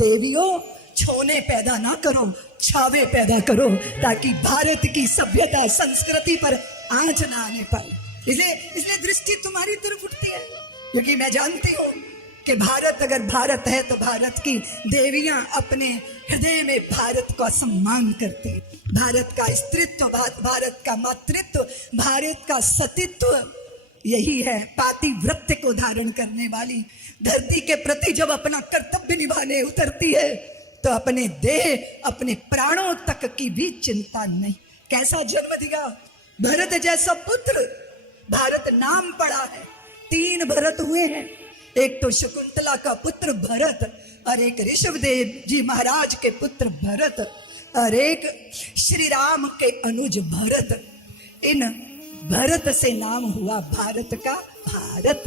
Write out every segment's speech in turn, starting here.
देवियों छोने पैदा ना करो, छावे पैदा करो, ताकि भारत की सभ्यता संस्कृति पर आंच ना आने पाए। इसलिए दृष्टि तुम्हारी तरफ उठती है, क्योंकि मैं जानती हूँ कि भारत अगर भारत है तो भारत की देवियां अपने हृदय में भारत का सम्मान करती, भारत का स्त्रीत्व, भारत का मातृत्व, भारत का सतीत्व यही है। पातिव्रत्य को धारण करने वाली धरती के प्रति जब अपना कर्तव्य निभाने उतरती है तो अपने देह, अपने प्राणों तक की भी चिंता नहीं। कैसा जन्म दिया भरत जैसा पुत्र, भारत नाम पड़ा है। 3 भरत हुए हैं, एक तो शकुंतला का पुत्र भरत, और एक ऋषभदेव जी महाराज के पुत्र भरत, और एक श्री राम के अनुज भरत। इन भरत से नाम हुआ भारत का भारत।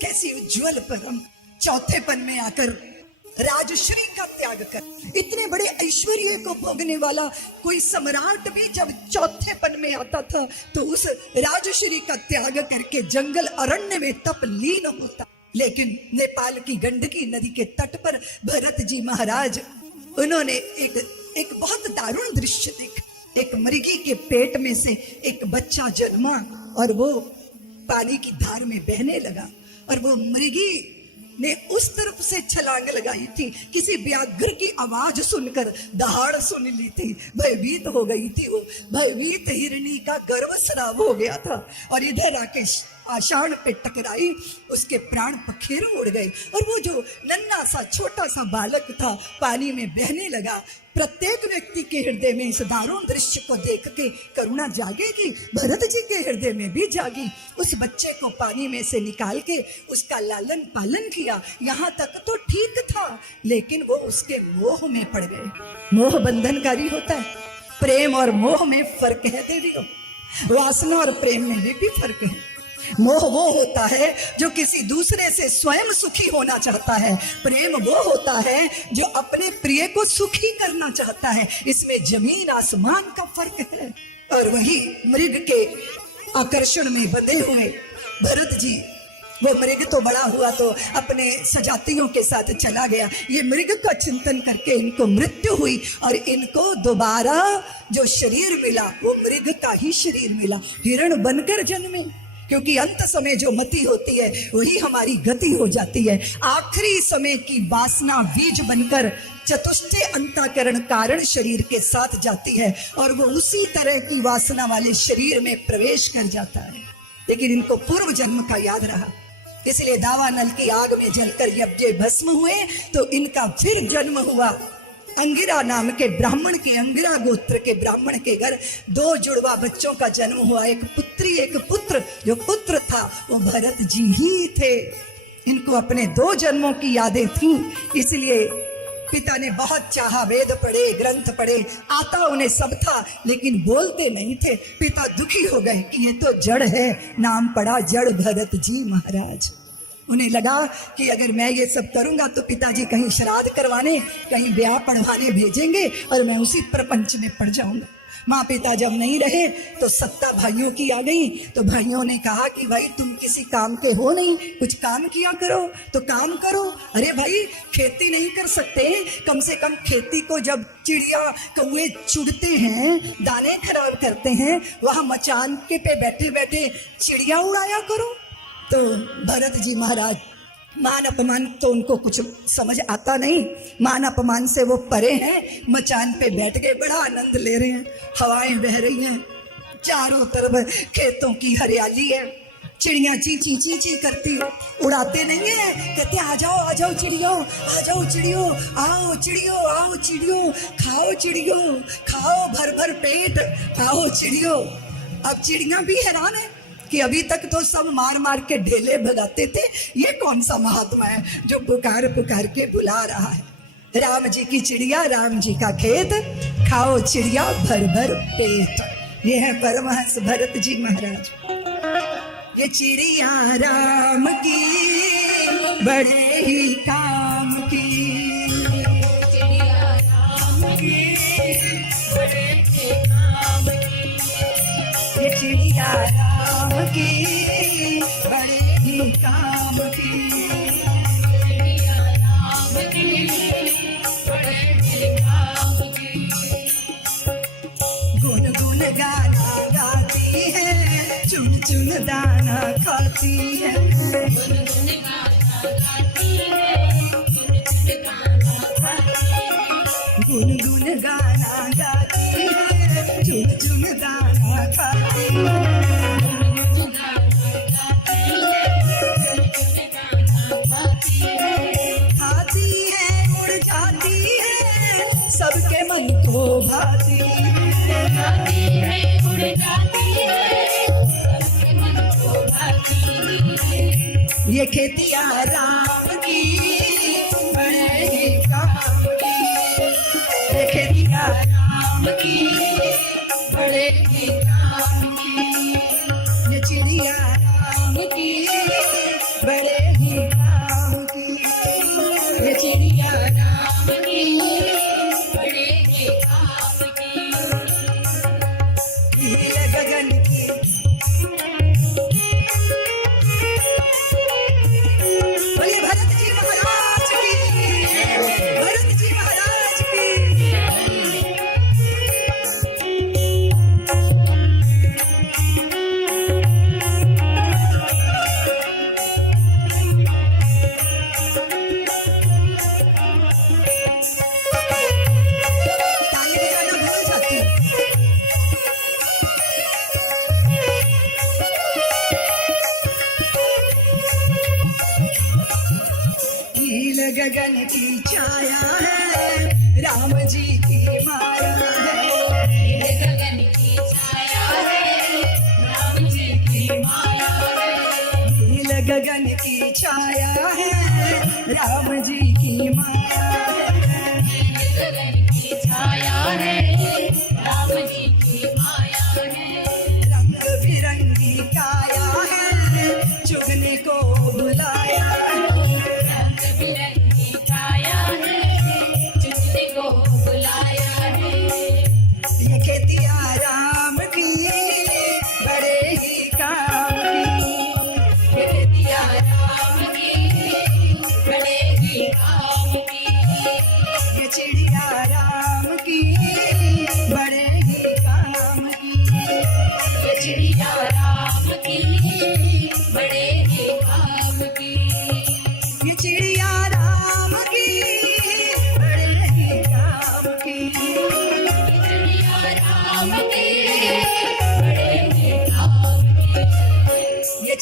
कैसी उज्जवल परम चौथेपन में आकर राजश्री का त्याग कर, इतने बड़े ऐश्वर्य को भोगने वाला कोई सम्राट भी जब चौथेपन में आता था तो उस राजश्री का त्याग करके जंगल अरण्य में तप लीन होता। लेकिन नेपाल की गंडकी नदी के तट पर भरत जी महाराज, उन्होंने एक बहुत दारुण दृश्य देखा। एक मृगी के पेट में से एक बच्चा जन्मा और वो पानी की धार में बहने लगा, और वो मृगी ने उस तरफ से छलांग लगाई थी। किसी व्याघ्र की आवाज सुनकर दहाड़ सुन ली थी, भयभीत हो गई थी। वो भयभीत हिरणी का गर्व शराब हो गया था और इधर आके आषाढ़ पे टकराई, उसके प्राण पखेरु उड़ गए और वो जो नन्हा सा छोटा सा बालक था पानी में बहने लगा। प्रत्येक व्यक्ति के हृदय में इस दारुण दृश्य को देख के करुणा जागेगी, भरत जी के हृदय में भी जागी। उस बच्चे को पानी में से निकाल के उसका लालन पालन किया। यहाँ तक तो ठीक था, लेकिन वो उसके मोह में पड़ गए। मोह बंधनकारी होता है, प्रेम और मोह में फर्क है देवियों, वासना और प्रेम में भी फर्क है। मोह वो होता है जो किसी दूसरे से स्वयं सुखी होना चाहता है, प्रेम वो होता है जो अपने प्रिय को सुखी करना चाहता है। इसमें जमीन आसमान का फर्क है। और वही मृग के आकर्षण में बंधे हुए भरत जी, वो मृग तो बड़ा हुआ तो अपने सजातियों के साथ चला गया। ये मृग का चिंतन करके इनको मृत्यु हुई और इनको दोबारा जो शरीर मिला वो मृग का ही शरीर मिला, हिरण बनकर जन्मे। क्योंकि अंत समय जो मति होती है वही हमारी गति हो जाती है। आखिरी समय की वासना बीज बनकर चतुष्टय अंतःकरण कारण शरीर के साथ जाती है और वो उसी तरह की वासना वाले शरीर में प्रवेश कर जाता है। लेकिन इनको पूर्व जन्म का याद रहा, इसलिए दावानल की आग में जलकर जब ये भस्म हुए तो इनका फिर जन्म हुआ। अंगिरा नाम के ब्राह्मण के, अंगिरा गोत्र के ब्राह्मण के घर 2 जुड़वा बच्चों का जन्म हुआ, एक पुत्री एक पुत्र। जो पुत्र था वो भरत जी ही थे। इनको अपने 2 जन्मों की यादें थीं, इसलिए पिता ने बहुत चाहा, वेद पढ़े, ग्रंथ पढ़े, आता उन्हें सब था, लेकिन बोलते नहीं थे। पिता दुखी हो गए कि ये तो जड़ है, नाम पड़ा जड़ भरत जी महाराज। उन्हें लगा कि अगर मैं ये सब करूंगा तो पिताजी कहीं श्राद्ध करवाने, कहीं ब्याह पढ़वाने भेजेंगे और मैं उसी प्रपंच में पड़ जाऊंगा। माँ पिता जब नहीं रहे तो सत्ता भाइयों की आ गई। तो भाइयों ने कहा कि भाई तुम किसी काम के हो नहीं, कुछ काम किया करो, तो काम करो। अरे भाई खेती नहीं कर सकते, कम से कम खेती को जब चिड़िया कौए चुड़ते हैं, दाने खराब करते हैं, वहां मचान के पे बैठे बैठे चिड़िया उड़ाया करो। तो भरत जी महाराज, मान अपमान तो उनको कुछ समझ आता नहीं, मान अपमान से वो परे हैं। मचान पे बैठ गए, बड़ा आनंद ले रहे हैं, हवाएं बह रही हैं, चारों तरफ खेतों की हरियाली है, चिड़िया ची ची ची ची करती, उड़ाते नहीं है, कहते आ जाओ चिड़ियों, आ जाओ चिड़ियों, आओ चिड़ियों, आओ चिड़ियों, खाओ चिड़ियों, खाओ भर भर पेट, खाओ चिड़ियों। अब चिड़िया भी हैरान है कि अभी तक तो सब मार मार के ढेले भगाते थे, ये कौन सा महात्मा है जो पुकार पुकार के बुला रहा है। राम जी की चिड़िया, राम जी का खेत, खाओ चिड़िया भर भर पेट। ये है परमहंस भरत जी महाराज। ये चिड़िया राम की बड़े ही काम की, चिड़िया राम की बड़े ही काम की, ये चिड़िया राम की बड़े ही काम की, चिड़िया राम की चुन दाना खाती है, गुनगुन गाना गाती है, चुन चुन दाना खाती है, खाती है उड़ जाती है, सबके मन को भाती ये खेतिया राम की बड़े ही काम की, ये खेतिया राम की बड़े ही काम की, ये चिड़िया राम की बड़े ही काम की, ये चिड़िया राम की बड़े ही काम की, नील गगन की भरत जी महाराज की, भरत जी महाराज की। ताली बजाना भूल जाती हूँ। नील गगन की छाया है, राम जी की माया है, नील गगन की छाया है, राम जी की माया है, नील गगन की छाया है, राम जी की माया है, नील गगन की छाया है, राम जी की माया है, रंग बिरंगी काया है, चुगने को बुलाया है, ये खेतिया राम की बड़े ही काम की, ये खेतिया राम की बड़े ही काम की, ये चिड़िया राम की बड़े ही काम की, ये चिड़िया राम की बड़े ही काम की, ये चिड़िया राम की बड़े ही काम की, ये चिड़िया राम की बड़े ही काम की, चिड़िया राम की बड़े ही काम की, ये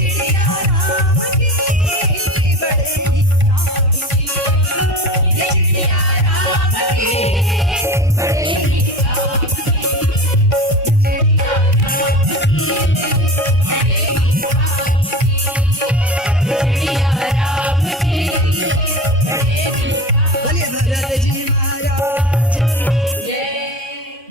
चिड़िया राम की बड़े ही काम की, ये चिड़िया राम की बड़े ही काम बोलिए भरत जी महाराज।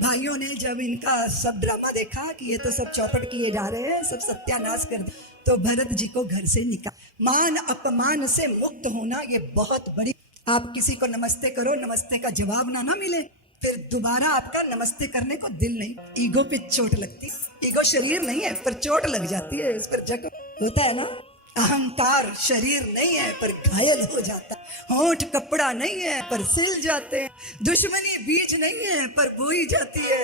भाइयों ने जब इनका सब ड्रामा देखा कि ये तो सब चौपट किए जा रहे हैं, सब सत्यानाश कर दे, तो भरत जी को घर से निकाल। मान अपमान से मुक्त होना ये बहुत बड़ी। आप किसी को नमस्ते करो, नमस्ते का जवाब ना मिले, फिर दोबारा आपका नमस्ते करने को दिल नहीं, ईगो पे चोट लगती। ईगो शरीर नहीं है पर चोट लग जाती है, इस पर जख्म होता है ना। अहंकार शरीर नहीं है पर घायल हो जाता है, होंठ कपड़ा नहीं है पर सिल जाते हैं, दुश्मनी बीज नहीं है पर बोई जाती है,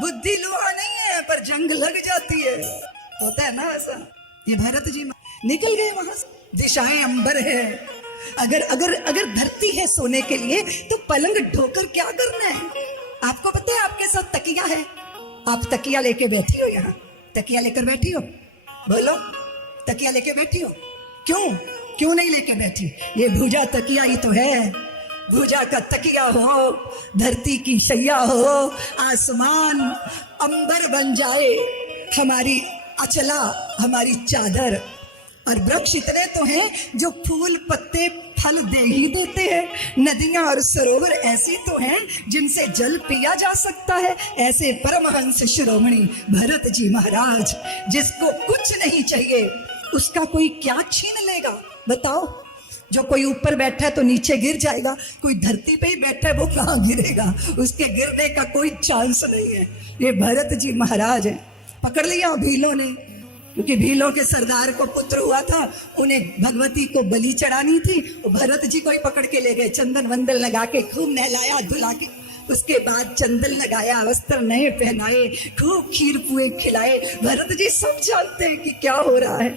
बुद्धि लोहा नहीं है पर जंग लग जाती है। होता है ना ऐसा। ये भरत जी निकल गए वहां से। दिशाएं अंबर है, अगर अगर अगर धरती है सोने के लिए तो पलंग ढोकर क्या करना है। आपको पता है आपके साथ तकिया है, आप तकिया लेके बैठी हो, यहाँ तकिया लेकर बैठी हो, बोलो तकिया लेके बैठी हो, क्यों नहीं लेके बैठी। ये भुजा तकिया ही तो है, भुजा का तकिया हो, धरती की शैया हो, आसमान अंबर बन जाए हमारी अचला, हमारी चादर। और वृक्ष इतने तो हैं जो फूल पत्ते फल दे ही देते हैं, नदियां और सरोवर ऐसी तो हैं जिनसे जल पिया जा सकता है। ऐसे परमहंस शिरोमणि भरत जी महाराज, जिसको कुछ नहीं चाहिए उसका कोई क्या छीन लेगा, बताओ। जो कोई ऊपर बैठा है तो नीचे गिर जाएगा, कोई धरती पे ही बैठा है वो कहाँ गिरेगा, उसके गिरने का कोई चांस नहीं है। ये भरत जी महाराज है, पकड़ लिया भीलों ने, क्योंकि भीलों के सरदार को पुत्र हुआ था, उन्हें भगवती को बलि चढ़ानी थी। भरत जी को ही पकड़ के ले गए, चंदन वंदन लगा के खूब नहलाया धुला के, उसके बाद चंदन लगाया, वस्त्र नए पहनाए, खूब खीर पुए खिलाए। भरत जी सब जानते हैं कि क्या हो रहा है।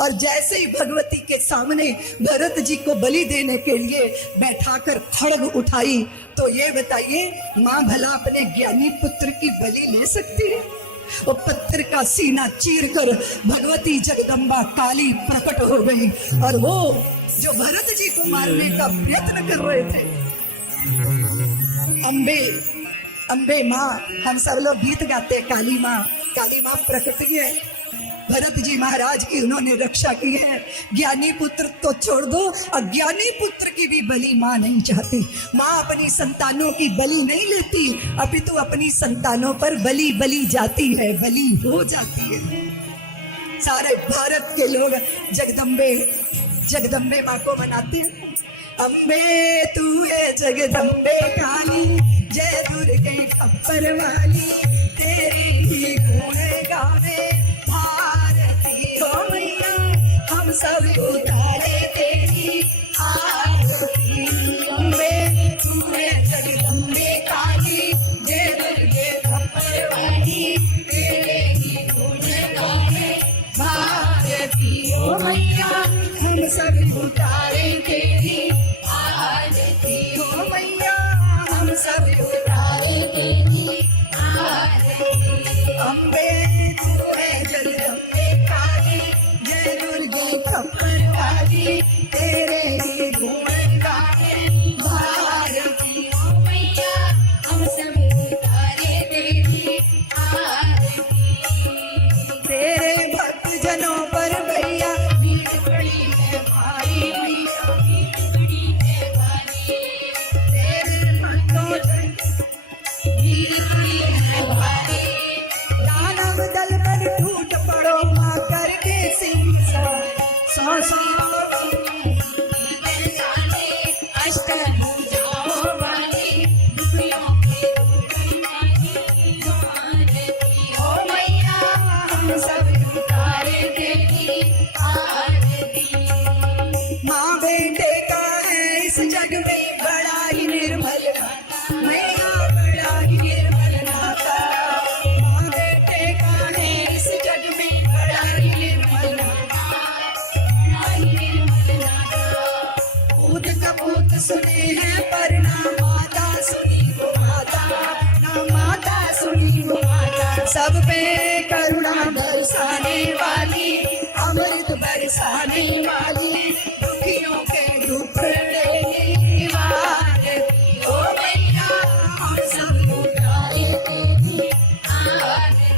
और जैसे ही भगवती के सामने भरत जी को बलि देने के लिए बैठाकर खड्ग उठाई, तो ये बताइए माँ भला अपने ज्ञानी पुत्र की बलि ले सकती है? वो पत्थर का सीना चीर कर भगवती जगदम्बा काली प्रकट हो गई, और वो जो भरत जी को मारने का प्रयत्न कर रहे थे, अम्बे अम्बे माँ, हम सब लोग गीत गाते, काली माँ प्रकट हुई है। भरत जी महाराज की उन्होंने रक्षा की है। ज्ञानी पुत्र तो छोड़ दो, अज्ञानी पुत्र की भी बलि माँ नहीं चाहती। माँ अपनी संतानों की बलि नहीं लेती, अपितु अपनी संतानों पर बलि जाती है, बलि हो जाती है। सारे भारत के लोग जगदम्बे माँ को मनाते हैं। अम्बे तू है जगदम्बे काली, जय दुर्गे खप्पर वाली, तेरी ही गुण गावे भारती हो मैया, हम सब उतारे तेरी आरती। अम्बे तू है जगदम्बे काली, जय दुर्गे खप्पर वाली, तेरे ही गुण गावे भारती हो मैया, हम सब उतारे तेरी आरती हो मैया, हम सब उतारे तेरी आरती। अम्बे तू है जगदम्बे काली, जय दुर्गे खप्पर वाली, तेरे ही गुण गावे भारती हो मैया, हम सब उतारे तेरी आरती। तेरे भक्त जनों पर भैया भीड़ पड़ी है भारी, भैया भीड़ पड़ी है भारी, तेरे भक्तों भीड़ पड़ी है भारी। दानव दल पर टूट पड़ो माँ करके सिंह सौ अष्टभुजाओं वाली, दुखियों के ओ मैया, हम सब उतारे तेरी आरती। माँ बेटे का है इस जग में बड़ा ही निर्मल नाता, मैया बड़ा ही निर्मल नाता। माँ बेटे का है इस जग में बड़ा ही निर्मल नाता, बड़ा ही निर्मल नाता। पूत कपूत सुने हैं पर ना माता सुनी वो माता, ना माता सुनी वो माता। सब पे करुणा बरसाने वाली, अमृत बरसाने वाली, दुखियों के दुख लेने वाली, ओ मैया, हम सब उतारे तेरी आरती।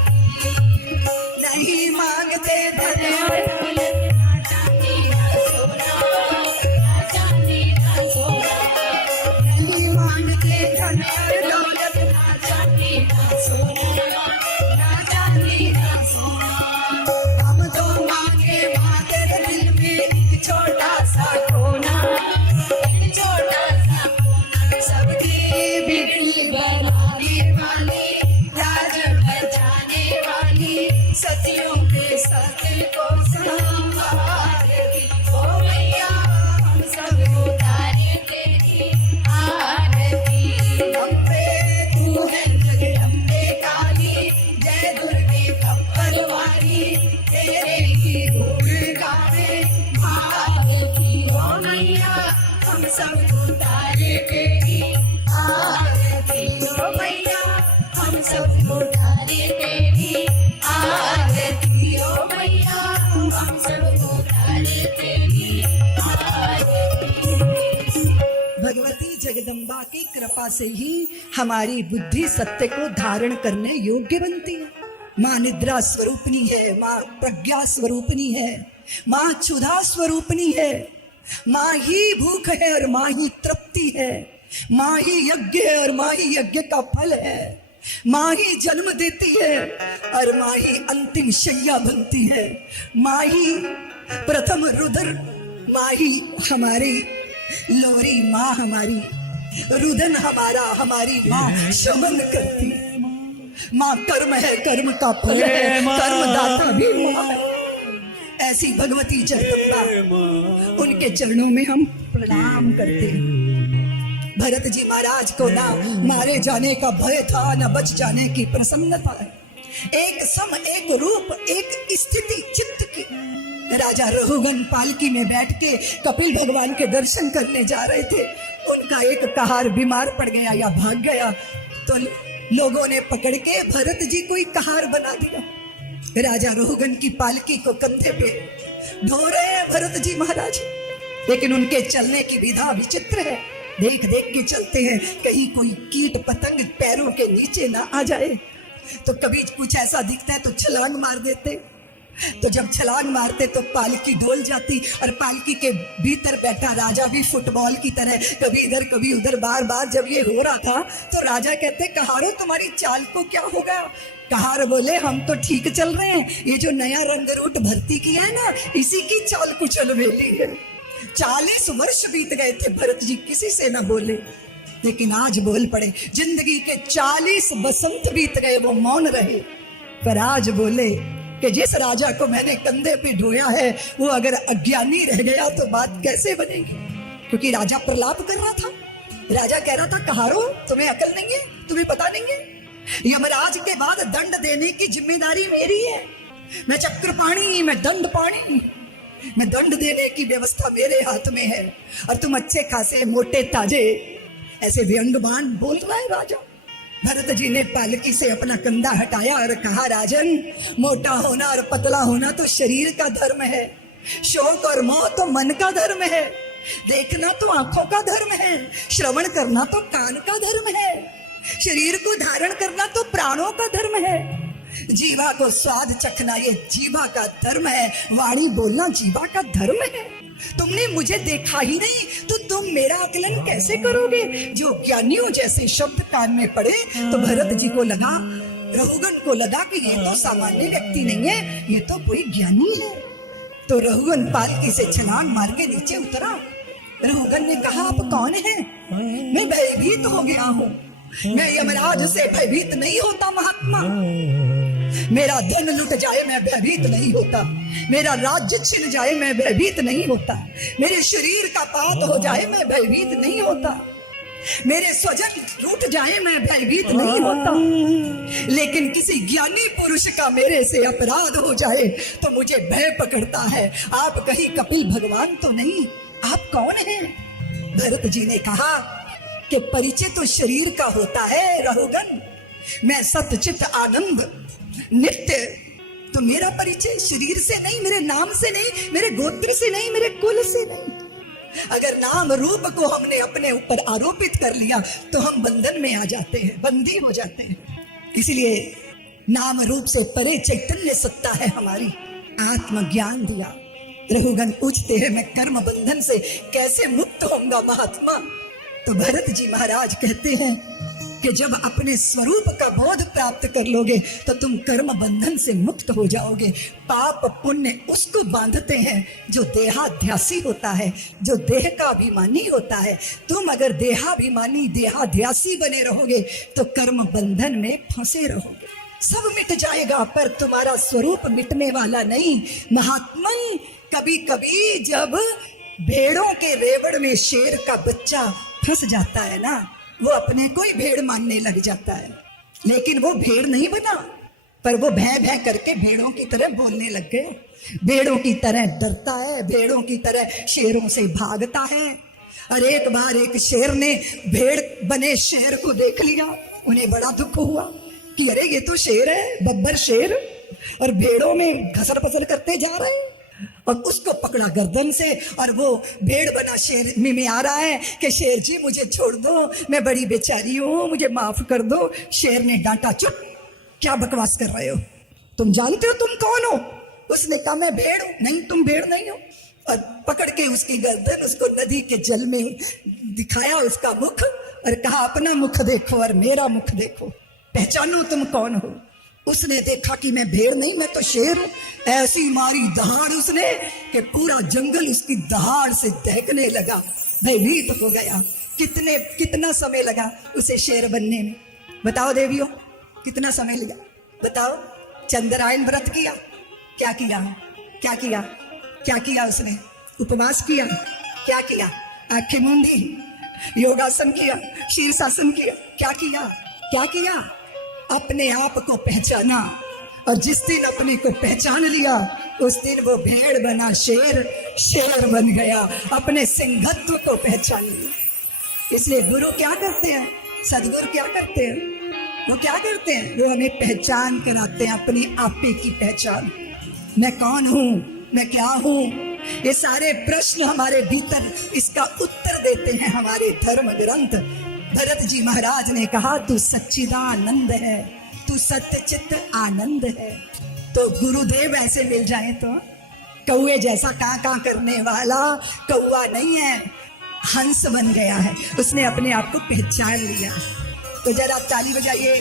नहीं मांगते धन ना चांदी ना सोना, ना चांदी ना सोना, नहीं मांगते धन दौलत, ना चांदी ना सोना, ना चांदी ना सोना। हम तो मांगे दिल में एक छोटा सा कोना, एक छोटा सा कोना। सबकी बिगड़ी बनाने वाली, राज बचाने वाली, सतियों के सत्य को संभालती ओ मैया, हम सब उतारे तेरी आरती। अम्बे तू है जगदम्बे काली, जय दुर्गे खप्पर वाली, तेरे ही गुण गावे भारती हो मैया, हम सब उतारे तेरी आरती हो मैया, हम सब उतारे तेरी आरती हो मैया, हम सब उतारे तेरी आरती। भगवती जगदम्बा की कृपा से ही हमारी बुद्धि सत्य को धारण करने योग्य बनती है। माँ निद्रा स्वरूपनी है, माँ प्रज्ञा स्वरूपनी है, माँ क्षुधा स्वरूपनी है, माँ ही भूख है और माँ ही तृप्ति है, माँ ही यज्ञ है और माँ ही यज्ञ का फल है, माँ ही जन्म देती है और माँ ही अंतिम शैया बनती है, माँ ही प्रथम रुद्र माँ ही हमारी, लोरी माँ हमारी, रुदन हमारा हमारी माँ शमन करती। माँ कर्म है, कर्म का फल है, कर्मदाता भी माँ है। ऐसी भगवती जगदम्बा, उनके चरणों में हम प्रणाम करते हैं। भरत जी महाराज को ना मारे जाने का भय था, ना बच जाने की प्रसन्नता है। एक सम, एक रूप, एक स्थिति चित्त की। राजा रघुगन पालकी में बैठ के कपिल भगवान के दर्शन करने जा रहे थे। उनका एक कहार बीमार पड़ गया या भाग गया, तो लोगों ने पकड़ के भरत जी को ही कहार बना दिया। राजा रघुगन की पालकी को कंधे पे ढो रहे हैं भरत जी महाराज, लेकिन उनके चलने की विधा विचित्र है। देख देख के चलते हैं, कहीं कोई कीट पतंग पैरों के नीचे ना आ जाए। तो कभी कुछ ऐसा दिखता है तो छलांग मार देते, तो जब छलांग मारते तो पालकी डोल जाती, और पालकी के भीतर बैठा राजा भी फुटबॉल की तरह कभी इधर कभी उधर। बार बार जब ये हो रहा था तो राजा कहते, कहारो तुम्हारी चाल को क्या होगा? कहार बोले, हम तो ठीक चल रहे हैं, ये जो नया रंग रूट भर्ती किया है ना, इसी की चाल कुचल वेली है। 40 वर्ष बीत गए थे भरत जी, किसी से ना बोले, लेकिन आज बोल पड़े। जिंदगी के 40 बसंत बीत गए, वो मौन रहे, पर आज बोले कि जिस राजा को मैंने कंधे पे ढोया है वो अगर अज्ञानी रह गया तो बात कैसे बनेगी? क्योंकि राजा प्रलाप कर रहा था। राजा कह रहा था, कहारो तुम्हें अकल नहीं है, तुम्हें पता नहीं है, यमराज के बाद दंड देने की जिम्मेदारी मेरी है। मैं चक्रपाणी, मैं दंड पाणी, मैं दंड देने की व्यवस्था मेरे हाथ में है। और तुम अच्छे खासे मोटे ताजे ऐसे व्यंग्यवान बोल रहा है राजा। भरत जी ने पालकी से अपना कंधा हटाया और कहा, राजन, मोटा होना और पतला होना तो शरीर का धर्म है, शोक और मोह तो मन का धर्म है, देखना तो आंखों का धर्म है, श्रवण करना तो कान का धर्म है, शरीर को धारण करना तो प्राणों का धर्म है, जीवा को स्वाद चखना ये जीवा का धर्म है, वाणी बोलना जीवा का धर्म है। तुमने मुझे देखा ही नहीं तो तुम मेरा आकलन कैसे करोगे? जो ज्ञानियों जैसे शब्द कान में पड़े तो भरत जी को लगा, रघुगन को लगा कि ये तो सामान्य व्यक्ति नहीं है, ये तो कोई ज्ञानी है। तो रघुगन पालकी से छलांग मार के नीचे उतरा। रघुगन ने कहा, आप कौन हैं? मैं भयभीत हो गया हूँ, मैं यमराज से भयभीत नहीं होता महात्मा। मेरा धन लुट जाए मैं भयभीत नहीं होता, मेरा राज्य छिन जाए मैं भयभीत नहीं होता, मेरे शरीर का पात हो जाए मैं भयभीत नहीं होता, मेरे स्वजन रूठ जाए मैं भयभीत नहीं होता, लेकिन किसी ज्ञानी पुरुष का मेरे से अपराध हो जाए तो मुझे भय पकड़ता है। आप कहीं कपिल भगवान तो नहीं? आप कौन हैं? भरत जी ने कहा कि परिचय तो शरीर का होता है रघुगन, मैं सतचित आनंद नित्य। तो मेरा परिचय शरीर से नहीं, मेरे नाम से नहीं, मेरे गोत्र से नहीं, मेरे कुल से नहीं। अगर नाम रूप को हमने अपने ऊपर आरोपित कर लिया तो हम बंधन में आ जाते हैं, बंदी हो जाते हैं। इसलिए नाम रूप से परे चैतन्य सत्ता है हमारी, आत्मज्ञान दिया। रघुगन पूछते हैं, मैं कर्म बंधन से कैसे मुक्त होऊंगा महात्मा? तो भरत जी महाराज कहते हैं कि जब अपने स्वरूप का बोध प्राप्त कर लोगे तो तुम कर्म बंधन से मुक्त हो जाओगे। पाप पुण्य उसको बांधते हैं जो देहाध्यासी होता है, जो देह का अभिमानी होता है। तुम अगर देहाभिमानी देहाध्यासी बने रहोगे तो कर्म बंधन में फंसे रहोगे। सब मिट जाएगा पर तुम्हारा स्वरूप मिटने वाला नहीं। महात्मन, कभी कभी जब भेड़ों के रेवड़ में शेर का बच्चा फंस जाता है ना, वो अपने को ही भेड़ मानने लग जाता है, लेकिन वो भेड़ नहीं बना, पर वो भैं भैं करके भेड़ों की तरह बोलने लग गए। भेड़ों की तरह डरता है, भेड़ों की तरह शेरों से भागता है। और एक बार एक शेर ने भेड़ बने शेर को देख लिया, उन्हें बड़ा दुख हुआ कि अरे ये तो शेर है, बब्बर शेर, और भेड़ों में घसर पसर करते जा रहे हैं। और उसको पकड़ा गर्दन से, और वो भेड़ बना शेर में आ रहा है कि शेर जी मुझे छोड़ दो, मैं बड़ी बेचारी हूँ, मुझे माफ कर दो। शेर ने डांटा, चुप, क्या बकवास कर रहे हो? तुम जानते हो तुम कौन हो? उसने कहा, मैं भेड़ हूँ। नहीं, तुम भेड़ नहीं हो। और पकड़ के उसकी गर्दन, उसको नदी के जल में दिखाया उसका मुख, और कहा, अपना मुख देखो और मेरा मुख देखो, पहचानो तुम कौन हो। उसने देखा कि मैं भेड़ नहीं, मैं तो शेर हूं। ऐसी मारी दहाड़ उसने कि पूरा जंगल उसकी दहाड़ से दहकने लगा, भयभीत हो गया। कितना समय लगा उसे शेर बनने में? बताओ देवियों, कितना समय लगा बताओ? चंद्रायन व्रत किया, क्या किया, क्या किया, क्या किया उसने? उपवास किया, क्या किया? आंखें मूंदी, योगासन किया, शीर्षासन किया, क्या किया, क्या किया? अपने आप को पहचाना, और जिस दिन अपने को पहचान लिया उस दिन वो भेड़ बना शेर, शेर बन गया, अपने सिंहत्व को पहचान लिया। इसलिए गुरु क्या करते हैं, सदगुरु क्या करते हैं? वो क्या करते हैं? वो हमें पहचान कराते हैं, अपनी आपे की पहचान। मैं कौन हूं, मैं क्या हूं, ये सारे प्रश्न हमारे भीतर इसका उत्तर देते हैं हमारे धर्म ग्रंथ। भरत जी महाराज ने कहा तू सच्चिदानंद है, तू सत्यचित्त आनंद है। तो गुरुदेव ऐसे मिल जाए तो कौए जैसा कां करने वाला कौआ नहीं है, हंस बन गया है, उसने अपने आप को पहचान लिया। तो जरा ताली बजाइए,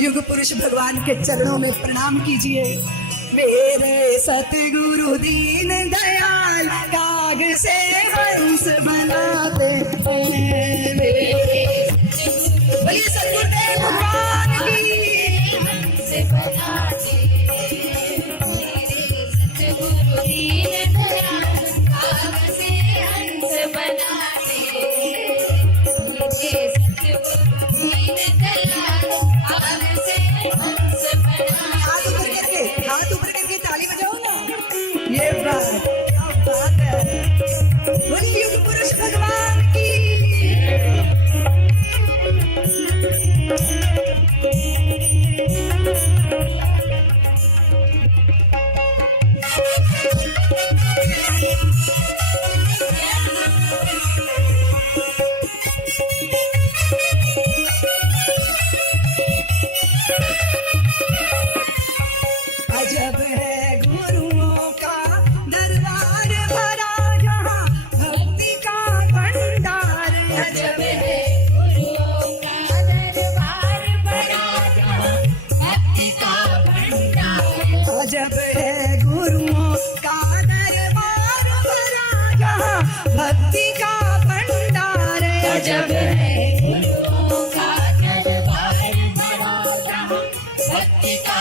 युग पुरुष भगवान के चरणों में प्रणाम कीजिए। मेरे सतगुरु दीन दयाल काग से हंस बनाते हैं, बोलिए सतगुरुदेव भगवान की। हंस बनाते सतगुरु दीन दयाल काग से हंस बनाते, सतगुरु दीन दयाल काग से हंस बनाते। हाथ ऊपर करके ताली बजाओ ना, ये बात क्या बात है। बोलिए युग पुरुष भगवान की। अजब है गुरुओं का दरबार भरा, जहाँ भक्ति का भंडार। अजब है गुरुओं का दरबार भरा, जहाँ भक्ति का भंडार। अजब है गुरुओं का दरबार भरा, जहाँ भक्ति का भंडार। अजब है गुरुओं का दरबार भरा, जहाँ भक्ति का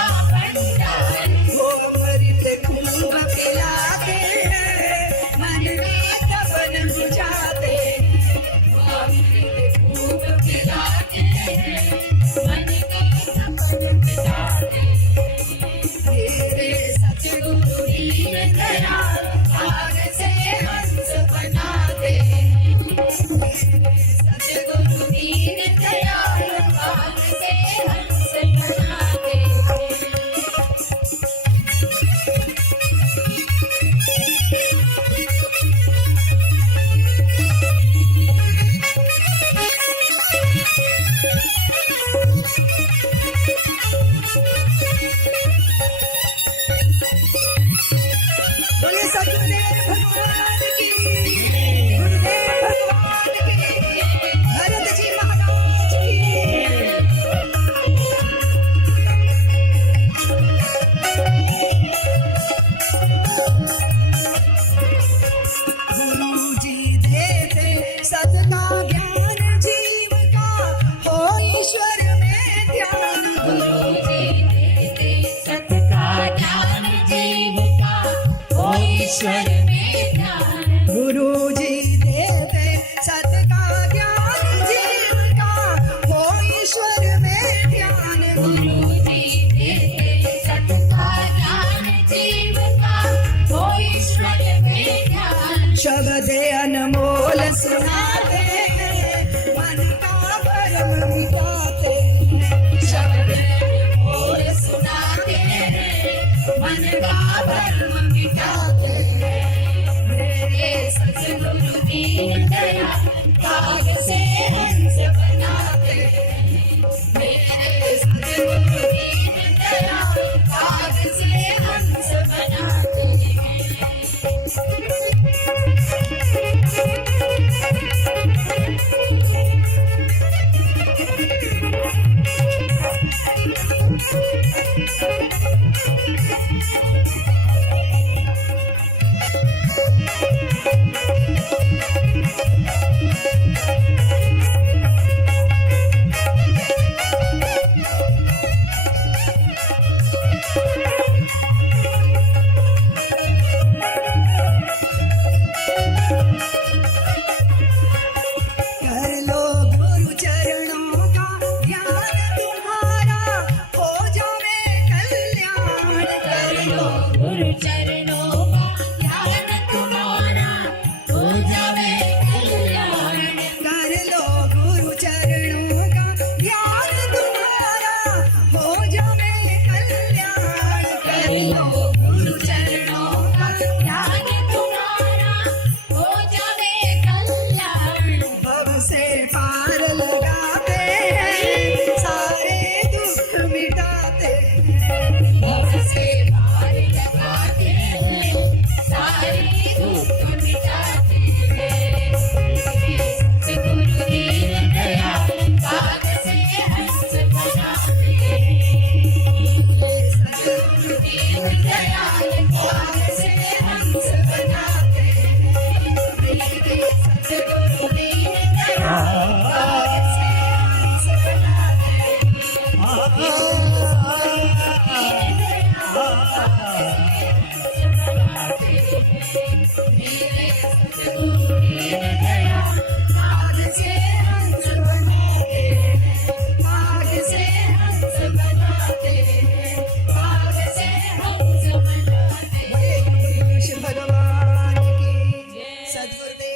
ईश्वर में ध्यान। गुरु जी देते सत का ज्ञान, जीव का हो ईश्वर में ध्यान। गुरु जी देते सत का ज्ञान, जीव का हो ईश्वर में ध्यान। शब्द अनमोल सुनाते, मन का भरम मिटाते। शब्द अनमोल सुनाते, मन का भरम